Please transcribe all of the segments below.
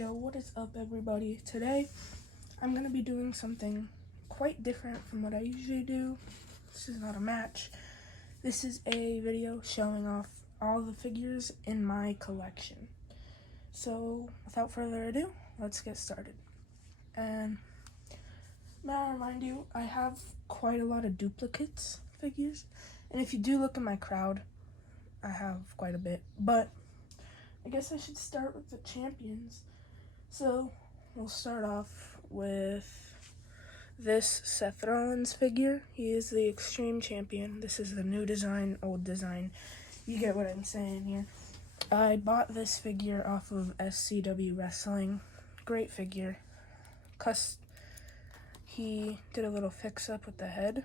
Yo, what is up, everybody? Today, I'm going to be doing something quite different from what I usually do. This is not a match. This is a video showing off all the figures in my collection. So, without further ado, let's get started. And may I remind you, I have quite a lot of duplicates figures. And if you do look in my crowd, I have quite a bit. But I guess I should start with the champions. So, we'll start off with this Seth Rollins figure. He is the Extreme Champion. This is the new design, old design. You get what I'm saying here. I bought this figure off of SCW Wrestling. Great figure. He did a little fix-up with the head.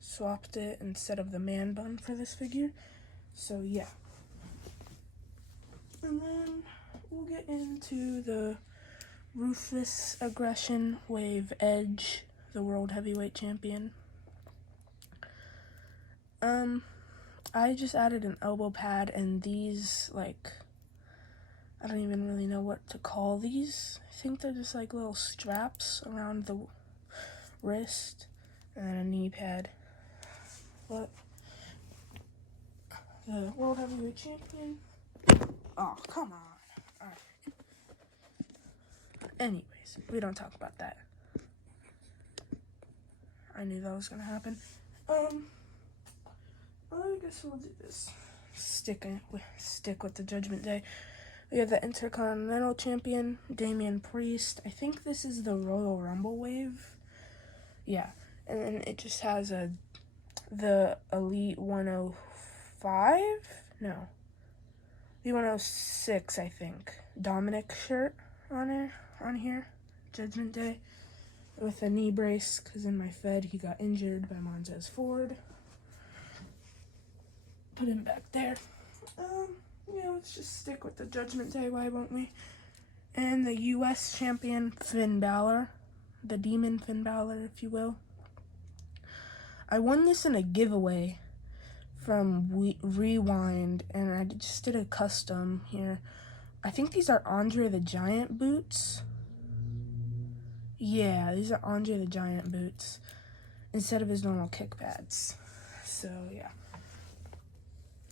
Swapped it instead of the man bun for this figure. So, yeah. And then we'll get into the Ruthless Aggression Wave Edge, the World Heavyweight Champion. I just added an elbow pad and these, I don't even really know what to call these. I think they're just like little straps around the wrist and then a knee pad. But the World Heavyweight Champion. Oh, come on. Alright. Anyways, we don't talk about that. I knew that was gonna happen. I guess we'll do this. Stick with the Judgment Day. We have the Intercontinental Champion, Damian Priest. I think this is the Royal Rumble wave. Yeah, and then it just has the Elite 105? No. The 106, I think. Dominic shirt on here. Judgment Day. With a knee brace, because in my Fed he got injured by Montez Ford. Put him back there. Let's just stick with the Judgment Day, why won't we? And the U.S. Champion, Finn Balor. The Demon Finn Balor, if you will. I won this in a giveaway from Rewind, and I just did a custom here. I think these are Andre the Giant boots. Yeah, these are Andre the Giant boots instead of his normal kick pads. So, yeah.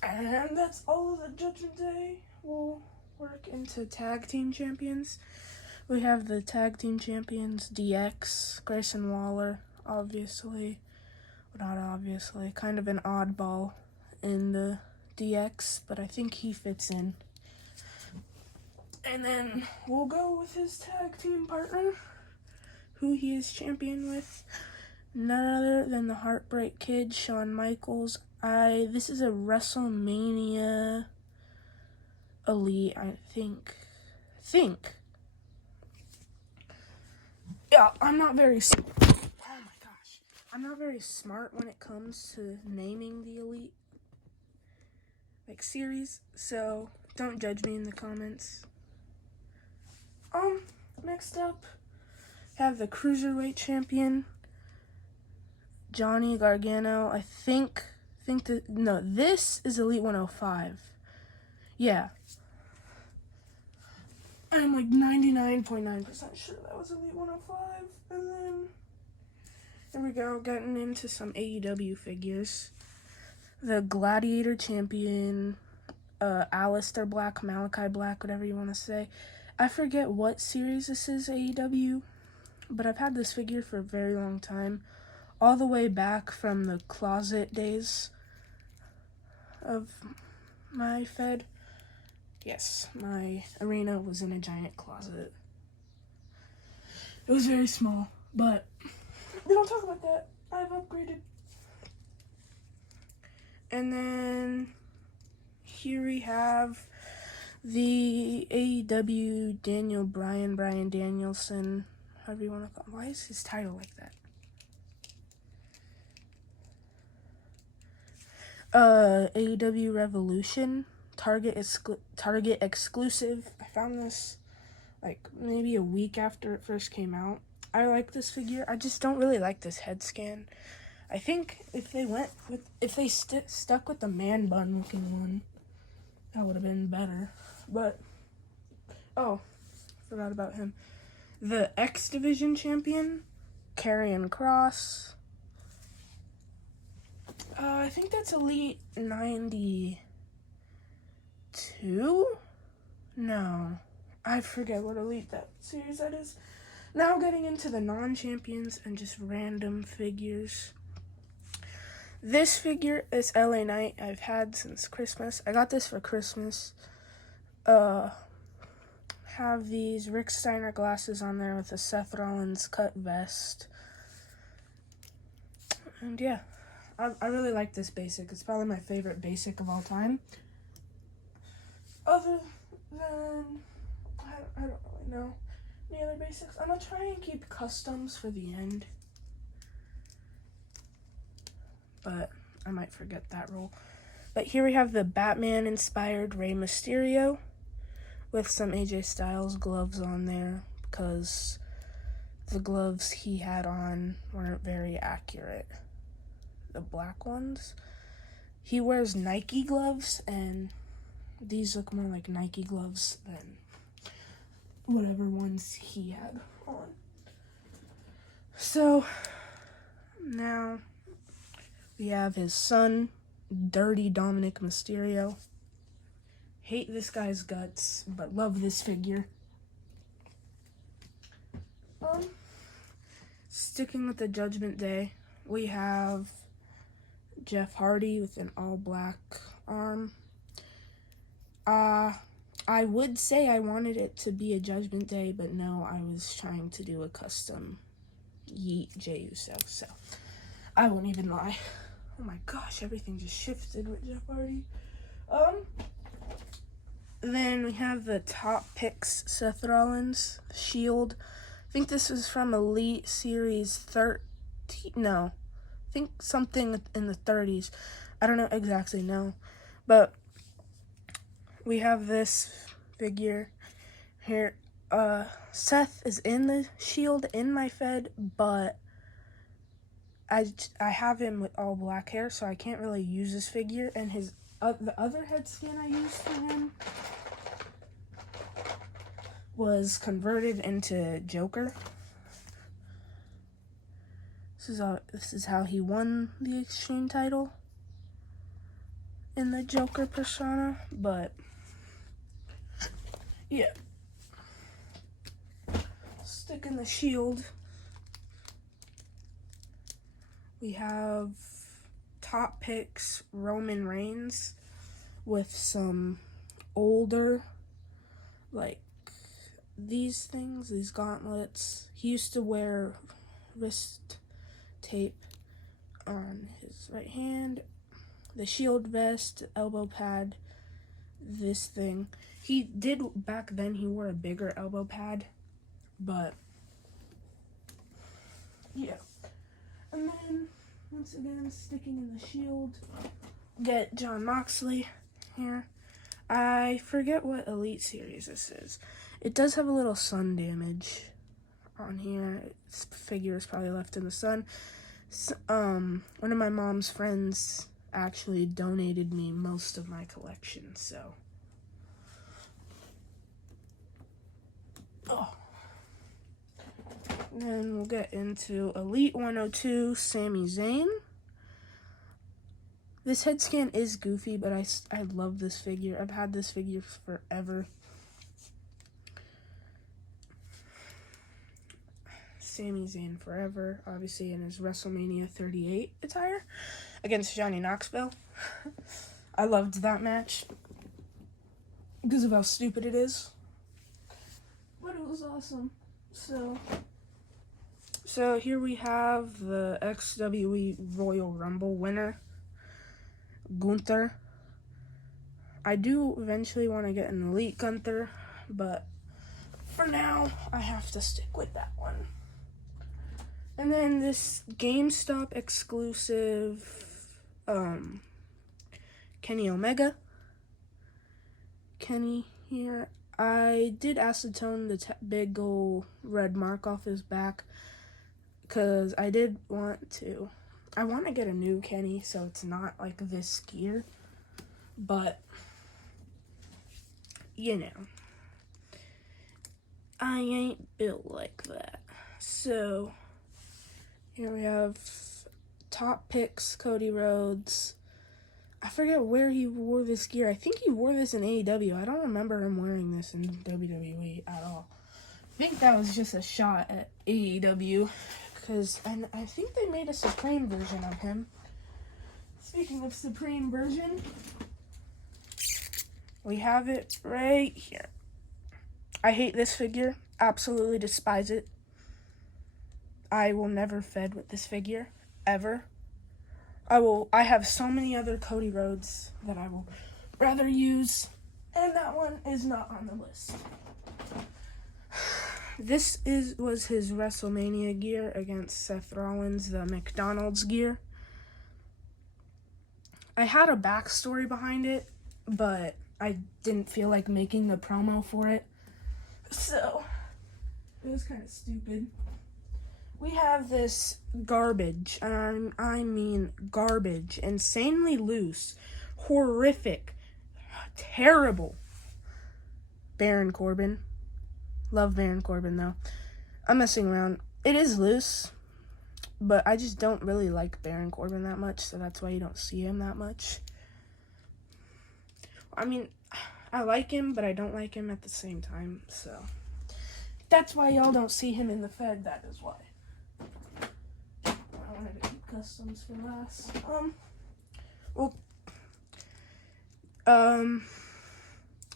And that's all of the Judgment Day. We'll work into Tag Team Champions. We have the Tag Team Champions, DX, Grayson Waller, obviously. Not obviously. Kind of an oddball in the DX, but I think he fits in. And then we'll go with his tag team partner, who he is champion with. None other than the Heartbreak Kid, Shawn Michaels. This is a WrestleMania Elite, I think. Yeah, I'm not very smart. Oh my gosh. I'm not very smart when it comes to naming the Elite, series, so don't judge me in the comments. Next up, have the Cruiserweight Champion, Johnny Gargano. This is Elite 105. Yeah. I'm 99.9% sure that was Elite 105. And then, here we go, getting into some AEW figures. The Gladiator Champion, Aleister Black, Malachi Black, whatever you want to say. I forget what series this is, AEW, but I've had this figure for a very long time. All the way back from the closet days of my Fed. Yes, my arena was in a giant closet. It was very small, but we don't talk about that. I've upgraded. And then here we have the AEW Brian Danielson, however you want to call him. Why is his title like that? AEW Revolution, Target exclusive. I found this maybe a week after it first came out. I like this figure. I just don't really like this head scan. I think if they stuck with the man bun looking one, that would have been better. But Forgot about him. The X Division champion, Karrion Kross. I think that's Elite 92? No. I forget what Elite that series that is. Now getting into the non-champions and just random figures. This figure is LA Knight. I've had since Christmas. I got this for Christmas. Have these Rick Steiner glasses on there with a Seth Rollins cut vest. And yeah, I really like this basic. It's probably my favorite basic of all time. Other than, I don't really know any other basics. I'm going to try and keep customs for the end. But I might forget that rule. But here we have the Batman-inspired Rey Mysterio with some AJ Styles gloves on there because the gloves he had on weren't very accurate. The black ones. He wears Nike gloves, and these look more like Nike gloves than whatever ones he had on. So, now we have his son, Dirty Dominic Mysterio. Hate this guy's guts, but love this figure. Sticking with the Judgment Day, we have Jeff Hardy with an all-black arm. I would say I wanted it to be a Judgment Day, but no, I was trying to do a custom Yeet Jey Uso, so I won't even lie. Oh my gosh, everything just shifted with Jeff Hardy. Then we have the Top Picks Seth Rollins Shield. I think this is from Elite Series 13. No, I think something in the 30s. I don't know exactly, no. But we have this figure here. Seth is in the Shield in my Fed, but I have him with all black hair, so I can't really use this figure. And his the other head skin I used for him was converted into Joker. This is how he won the Extreme title in the Joker persona, but yeah. Stick in the Shield. We have Top Picks Roman Reigns with some older, like these things, these gauntlets. He used to wear wrist tape on his right hand, the shield vest, elbow pad, this thing. He did, back then he wore a bigger elbow pad, but yeah. And then, once again, sticking in the Shield, get Jon Moxley here. I forget what Elite Series this is. It does have a little sun damage on here. This figure is probably left in the sun. So, one of my mom's friends actually donated me most of my collection, so. Oh. Then we'll get into Elite 102, Sami Zayn. This head scan is goofy, but I love this figure. I've had this figure forever. Sami Zayn forever, obviously in his WrestleMania 38 attire against Johnny Knoxville. I loved that match because of how stupid it is, but it was awesome. So here we have the XWE Royal Rumble winner, Gunther. I do eventually want to get an Elite Gunther, but for now, I have to stick with that one. And then this GameStop exclusive, Kenny Omega. Kenny here. I did acetone the big old red mark off his back because I did want to. I want to get a new Kenny so it's not like this gear, but you know. I ain't built like that. So, here we have top picks, Cody Rhodes. I forget where he wore this gear. I think he wore this in AEW. I don't remember him wearing this in WWE at all. I think that was just a shot at AEW. And I think they made a Supreme version of him. Speaking of Supreme version, we have it right here. I hate this figure. Absolutely despise it. I will never fed with this figure. Ever. I have so many other Cody Rhodes that I will rather use. And that one is not on the list. This was his WrestleMania gear against Seth Rollins, the McDonald's gear. I had a backstory behind it, but I didn't feel like making the promo for it. So, it was kind of stupid. We have this garbage, and I mean garbage, insanely loose, horrific, terrible Baron Corbin. Love Baron Corbin, though. I'm messing around. It is loose, but I just don't really like Baron Corbin that much, so that's why you don't see him that much. I mean, I like him, but I don't like him at the same time, so that's why y'all don't see him in the Fed, that is why. I wanted to keep customs for last.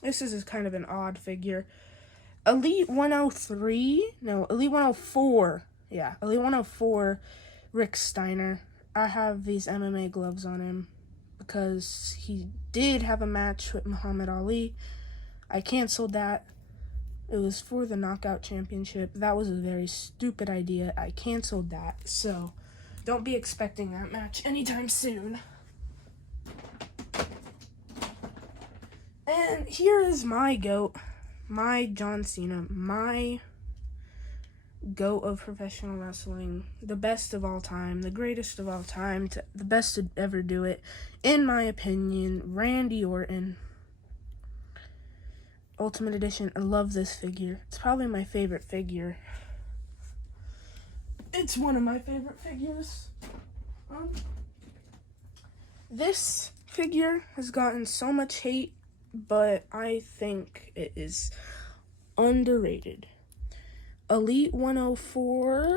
This is kind of an odd figure. Elite 104. Yeah, Elite 104, Rick Steiner. I have these MMA gloves on him because he did have a match with Muhammad Ali. I canceled that. It was for the Knockout Championship. That was a very stupid idea. I canceled that, so don't be expecting that match anytime soon. And here is my GOAT. My John Cena, my GOAT of professional wrestling, the best of all time, the greatest of all time, the best to ever do it, in my opinion, Randy Orton. Ultimate Edition, I love this figure. It's probably my favorite figure. It's one of my favorite figures. This figure has gotten so much hate, but I think it is underrated. Elite 104,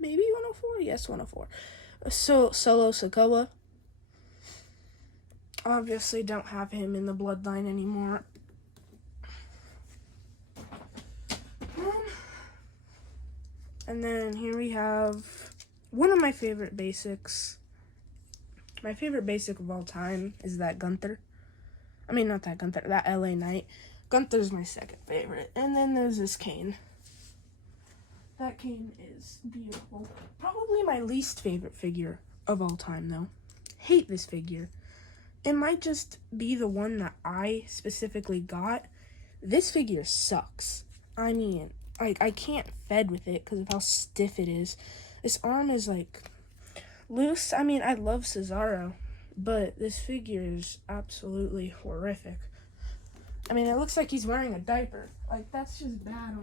maybe 104? Yes, 104. So, Solo Sikoa. Obviously don't have him in the bloodline anymore. And then here we have one of my favorite basics. My favorite basic of all time is that Gunther. I mean, not that Gunther, that LA Knight. Gunther's my second favorite. And then there's this Kane. That Kane is beautiful. Probably my least favorite figure of all time, though. Hate this figure. It might just be the one that I specifically got. This figure sucks. I mean, I can't fed with it because of how stiff it is. This arm is, loose. I mean, I love Cesaro, but this figure is absolutely horrific. I mean, it looks like he's wearing a diaper. That's just bad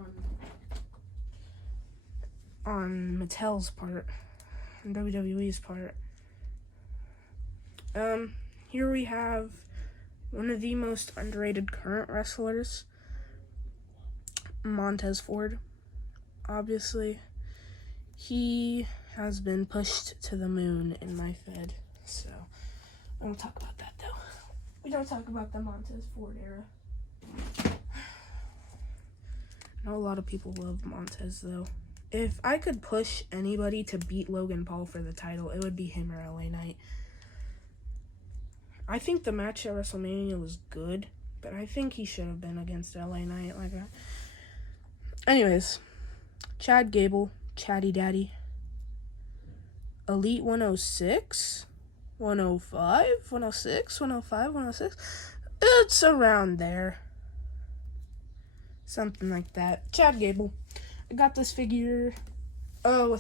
on Mattel's part, and WWE's part. Here we have one of the most underrated current wrestlers, Montez Ford. Obviously, he has been pushed to the moon in my Fed, so I don't talk about that, though. We don't talk about the Montez Ford era. I know a lot of people love Montez, though. If I could push anybody to beat Logan Paul for the title, it would be him or LA Knight. I think the match at WrestleMania was good, but I think he should have been against LA Knight. Anyways, Chad Gable, Chatty Daddy. Elite 106, 105, 106, 105, 106. It's around there. Something like that. Chad Gable. I got this figure a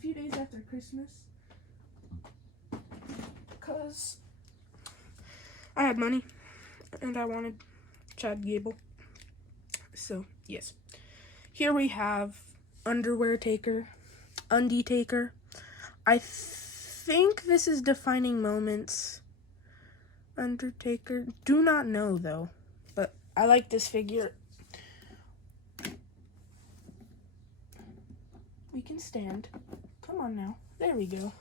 few days after Christmas. Because I had money. and I wanted Chad Gable. So, yes. Here we have Underwear Taker, Undie Taker. I think this is Defining Moments. Undertaker. Do not know, though. But I like this figure. We can stand. Come on now. There we go.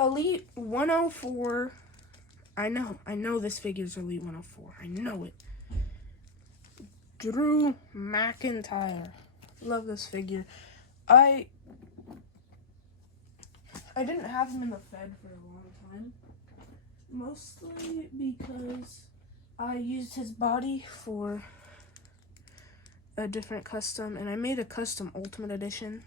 Elite 104. I know this figure's Elite 104. I know it. Drew McIntyre. Love this figure. I didn't have him in the Fed for a long time. Mostly because I used his body for a different custom, and I made a custom Ultimate Edition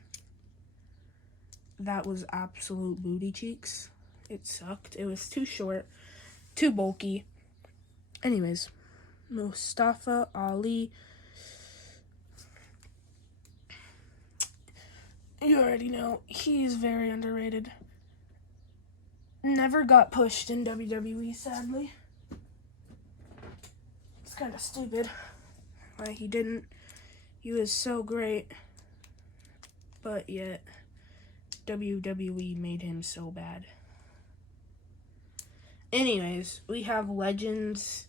that was absolute booty cheeks. It sucked. It was too short, too bulky. Anyways, Mustafa Ali. You already know, he's very underrated. Never got pushed in WWE, sadly. It's kind of stupid why he didn't. He was so great, but yet WWE made him so bad. Anyways, we have Legends,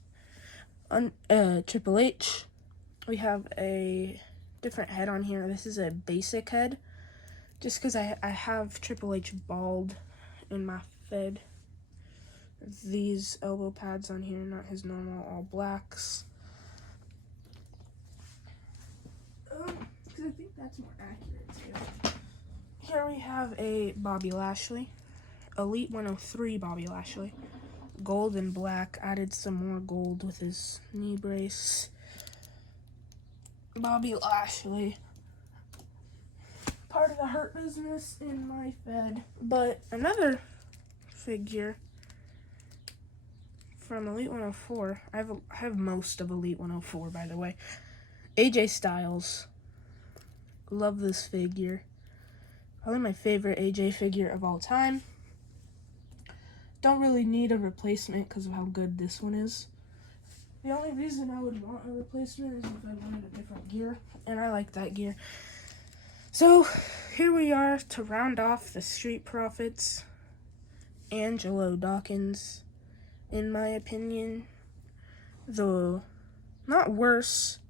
Triple H. We have a different head on here. This is a basic head, just because I have Triple H bald in my Fed. These elbow pads on here, not his normal all blacks. Because I think that's more accurate too. Here we have a Bobby Lashley, Elite 103 Bobby Lashley, gold and black. Added some more gold with his knee brace. Bobby Lashley, part of the Hurt Business in my Fed. But another figure from Elite 104. I have most of Elite 104, by the way. AJ Styles. Love this figure. Probably my favorite AJ figure of all time. Don't really need a replacement because of how good this one is. The only reason I would want a replacement is if I wanted a different gear, and I like that gear. So, here we are to round off the Street Profits. Angelo Dawkins, in my opinion, the not worse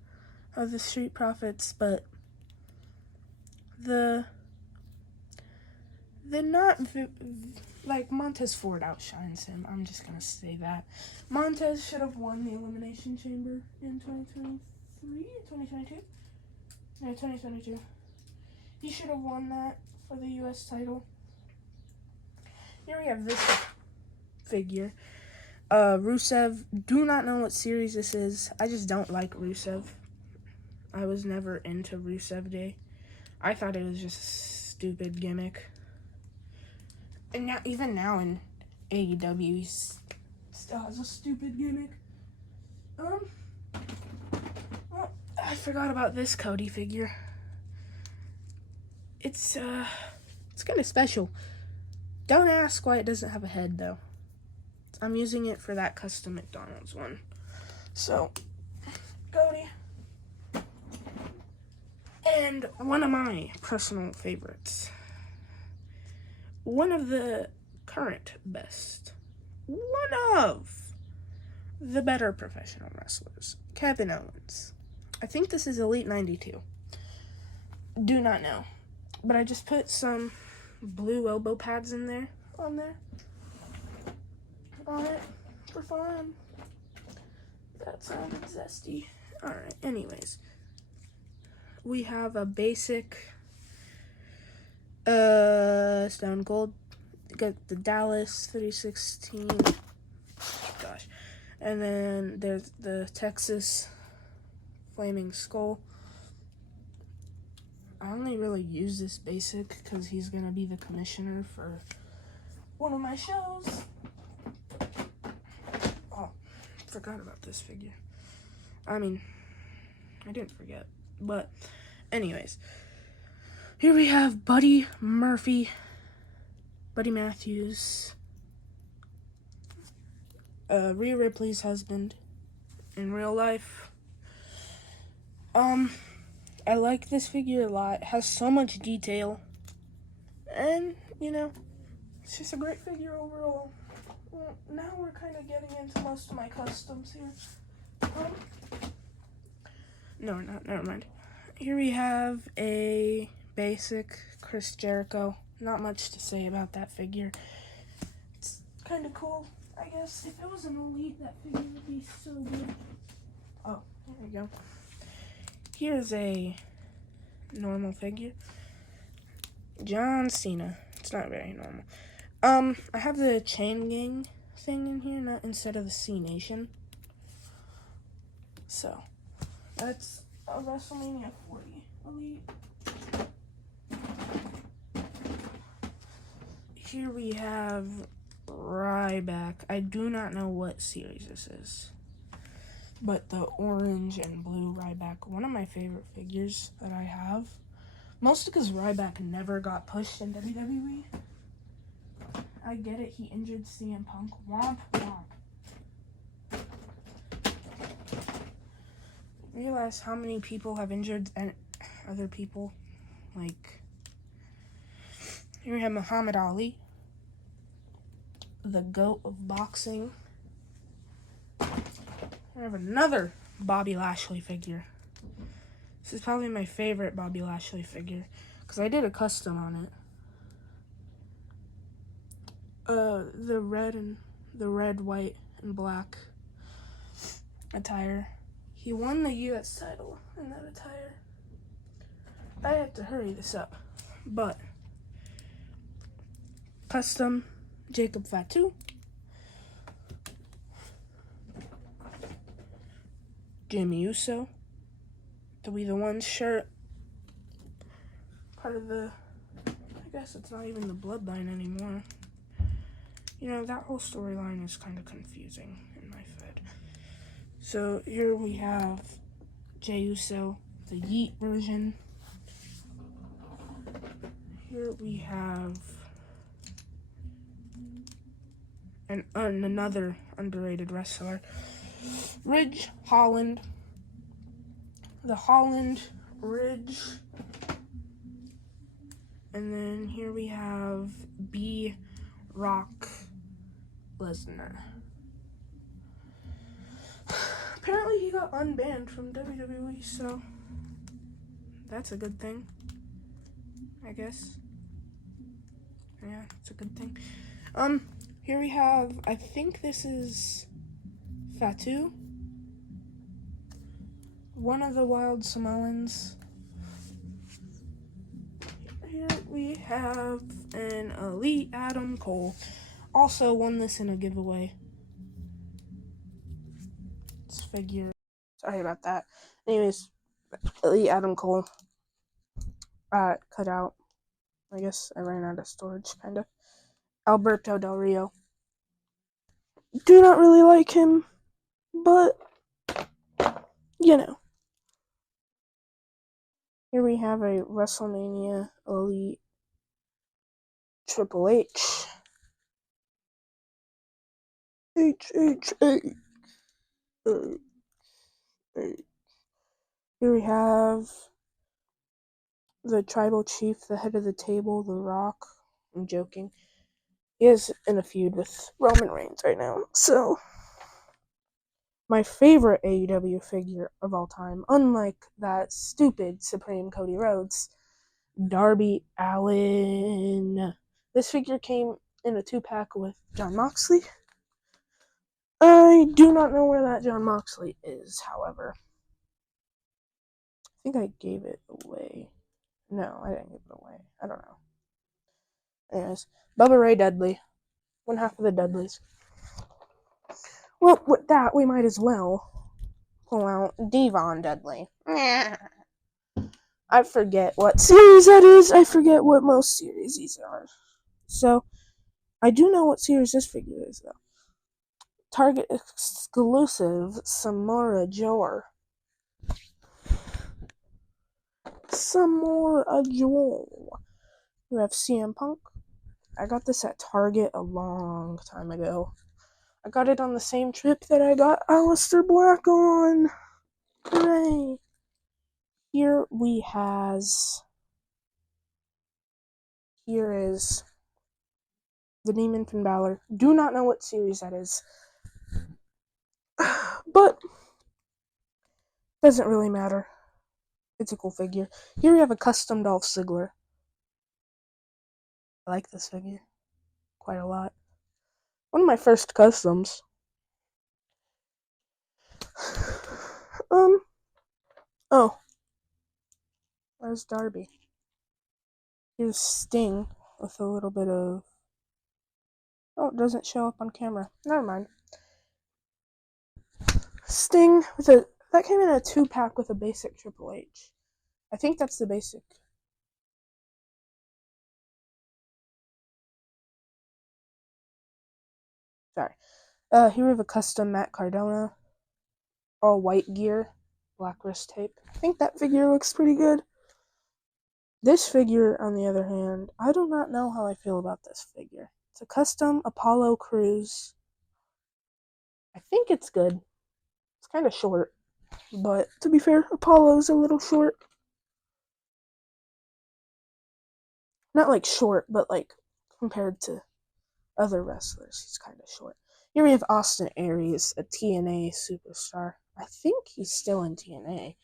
of the Street Profits, but the not like Montez Ford outshines him. I'm just gonna say that Montez should have won the Elimination Chamber in 2022. Yeah, 2022. He should have won that for the U.S. title. Here we have this figure. Rusev. Do not know what series this is. I just don't like Rusev. I was never into Rusev Day. I thought it was just a stupid gimmick. And now, even now in AEW, he still has a stupid gimmick. Well, I forgot about this Cody figure. It's kind of special. Don't ask why it doesn't have a head, though. I'm using it for that custom McDonald's one. So, Cody. And one of my personal favorites. One of the current best. One of the better professional wrestlers. Kevin Owens. I think this is Elite 92. Do not know. But I just put some blue elbow pads in there. On it. For fun. That sounded zesty. Alright, anyways. We have a basic Stone Cold. Got the Dallas 316. Gosh. And then there's the Texas Flaming Skull. I only really use this basic because he's going to be the commissioner for one of my shows. Oh, forgot about this figure. I mean, I didn't forget. But, anyways. Here we have Buddy Murphy. Buddy Matthews. Rhea Ripley's husband in real life. I like this figure a lot. It has so much detail. And, it's just a great figure overall. Well, now we're kind of getting into most of my customs here. No, not. Never mind. Here we have a basic Chris Jericho. Not much to say about that figure. It's kind of cool, I guess. If it was an elite, that figure would be so good. Oh, there we go. Here's a normal figure. John Cena. It's not very normal. I have the Chain Gang thing in here, not instead of the C Nation. So, that's a WrestleMania 40 elite. Here we have Ryback. I do not know what series this is, but the orange and blue Ryback, one of my favorite figures that I have. Mostly because Ryback never got pushed in WWE. I get it, he injured CM Punk. Womp womp. Realize how many people have injured other people. Like, here we have Muhammad Ali, the GOAT of boxing. We have another Bobby Lashley figure. This is probably my favorite Bobby Lashley figure because I did a custom on it. The red, white, and black attire. He won the U.S. title in that attire. I have to hurry this up, but custom Jacob Fatu, Jimmy Uso, the We the One shirt, part of the, I guess it's not even the bloodline anymore. That whole storyline is kind of confusing in my head. So here we have Jey Uso, the Yeet version. Here we have another underrated wrestler, Ridge Holland, the Holland Ridge. And then here we have B. Rock Lesnar. Apparently he got unbanned from WWE, so that's a good thing, I guess. Yeah, it's a good thing. Here we have, I think this is Fatu, one of the Wild Samoans. Here we have an elite Adam Cole. Also won this in a giveaway. This figure. Sorry about that. Anyways, elite Adam Cole. Cut out. I guess I ran out of storage, kind of. Alberto Del Rio. Do not really like him, but, Here we have a WrestleMania elite Triple H. H. Here we have the tribal chief, the head of the table, The Rock. I'm joking. He is in a feud with Roman Reigns right now. So, my favorite AEW figure of all time, unlike that stupid Supreme Cody Rhodes, Darby Allin. This figure came in a 2-pack with Jon Moxley. I do not know where that Jon Moxley is, however. I think I gave it away. No, I didn't give it away. I don't know. Anyways, Bubba Ray Dudley. One half of the Dudleys. Well, with that, we might as well pull out Devon Dudley. I forget what series that is. I forget what most series these are. So, I do know what series this figure is, though. Target exclusive Samoa Joe. Samoa Joe. We have CM Punk. I got this at Target a long time ago. I got it on the same trip that I got Aleister Black on. Hooray! Here is the Demon Finn Balor. Do not know what series that is. But doesn't really matter. It's a cool figure. Here we have a custom Dolph Ziggler. I like this figure quite a lot. One of my first customs. Oh. Where's Darby? Here's Sting with a little bit of... Oh, it doesn't show up on camera. Never mind. Sting with a... That came in a 2-pack with a basic Triple H. I think that's the basic. Sorry. Here we have a custom Matt Cardona. All white gear. Black wrist tape. I think that figure looks pretty good. This figure, on the other hand, I do not know how I feel about this figure. It's a custom Apollo Crews. I think it's good. It's kind of short. But, to be fair, Apollo's a little short. Not like short, but like compared to other wrestlers, he's kind of short. Here we have Austin Aries, a TNA superstar. I think he's still in TNA.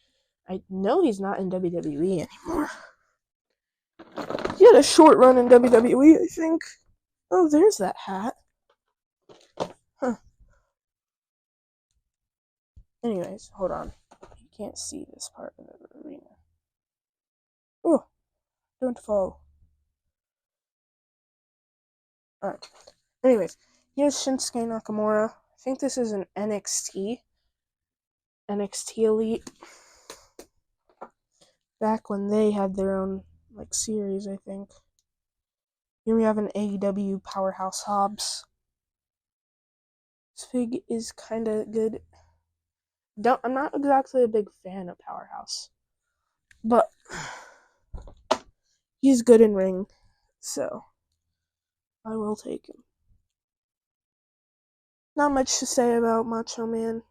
I know he's not in WWE anymore. He had a short run in WWE, I think. Oh, there's that hat. Huh. Anyways, hold on. You can't see this part of the arena. Oh, don't fall. Alright. Anyways, here's Shinsuke Nakamura. I think this is an NXT Elite. Back when they had their own like series, I think. Here we have an AEW Powerhouse Hobbs. This fig is kind of good. I'm not exactly a big fan of Powerhouse, but he's good in ring, so I will take him. Not much to say about Macho Man.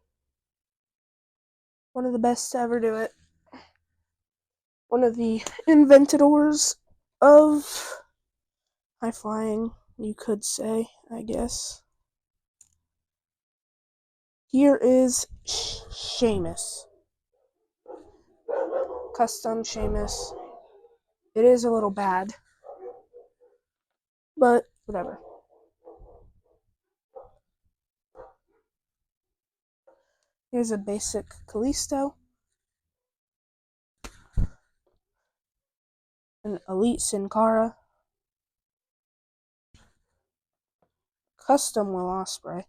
One of the best to ever do it. One of the inventors of high flying, you could say, I guess. Here is Sheamus. Custom Sheamus. It is a little bad, but whatever. Here's a basic Kalisto. An Elite Sin Cara. Custom Will Ospreay.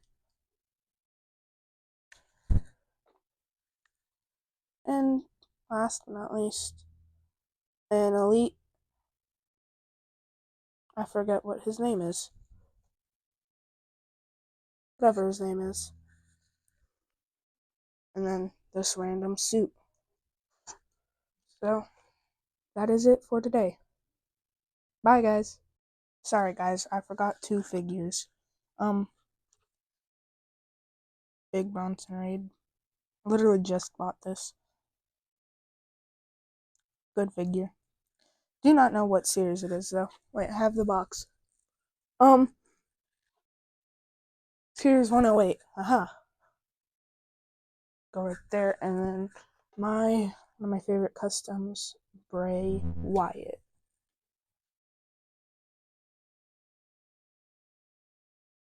And last but not least, an Elite. I forget what his name is. Whatever his name is. And then this random suit. So, that is it for today. Bye, guys. Sorry, guys, I forgot 2 figures. Big Bronson Reed. Literally just bought this. Good figure. Do not know what series it is, though. Wait, I have the box. Series 108. Aha. Go right there, and then one of my favorite customs, Bray Wyatt.